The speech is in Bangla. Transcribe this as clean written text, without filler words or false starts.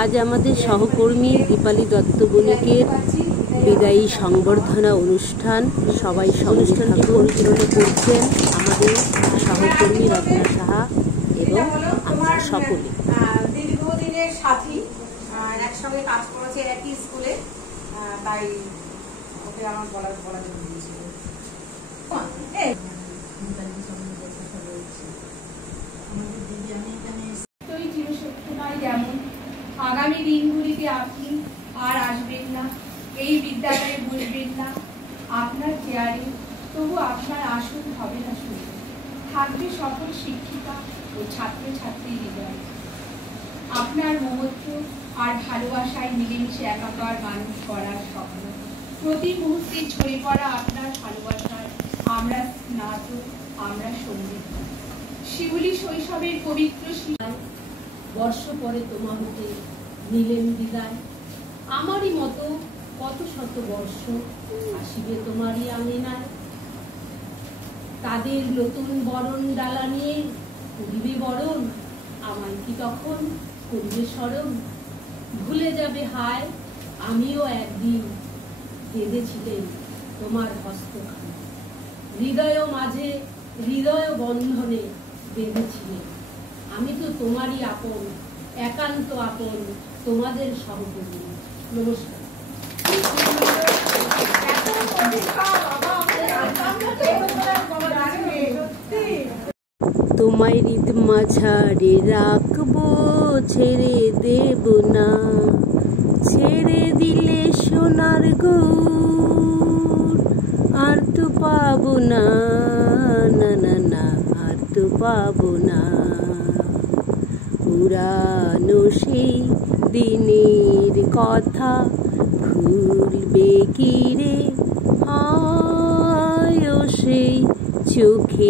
আজ আমাদের সহকর্মী দীপালি দত্ত বণিকের বিদায়ী সংবর্ধনা অনুষ্ঠান। সবাই অনুষ্ঠানটি পরিচালনা করছেন আমাদের সহকর্মী রত্না সাহা এবং আমরা সকলে। দীর্ঘদিনের সাথী, একসঙ্গে কাজ করেছে একই স্কুলে, তাই ওকে আমার বলার জন্য দিয়েছিল। যেমন আগামী দিনগুলিতে আপনি আর আসবেন না, এই বিদ্যালয়ে বসবেন না আপনার চেয়ারে, তবু আপনার আসন হবে না শুধু, থাকবে সকল শিক্ষিকা ও ছাত্রছাত্রী হৃদয়। আপনার মমত্ব আর ভালোবাসায় মিলেমিশে একাকার মানুষ করার স্বপ্ন, প্রতি মুহূর্তে ঝরে পড়া আপনার ভালোবাসায় আমরা স্নাত, আমরা সঙ্গীত। শিউলি শৈশবের পবিত্র বর্ষ পরে তোমার হতে নিলেন বিদায়, আমারই মতো কত শত বর্ষ আসিবে তোমারই আঙিনায়। তাদের নতুন বরণ ডালা নিয়ে করিবে বরণ, আমায় কি তখন করিবে স্মরণ? ভুলে যাবে হায় আমিও একদিন কেঁদেছিলেন তোমার হস্তখানি, হৃদয় মাঝে হৃদয় বন্ধনে বেঁধেছিলেন। আমি তো তোমারই আপন, একান্ত আপন, তোমাদের সহকর্মী। নমস্কার। তোমায় হৃদ মাঝারে রাখবো, ছেড়ে দেব না, ছেড়ে দিলে সোনার গৌর আর তো পাবো না, না না না আর তো পাবো না। পুরানো সেই দিনের কথা ভুলবে কি রে, হায় সেই চোখে।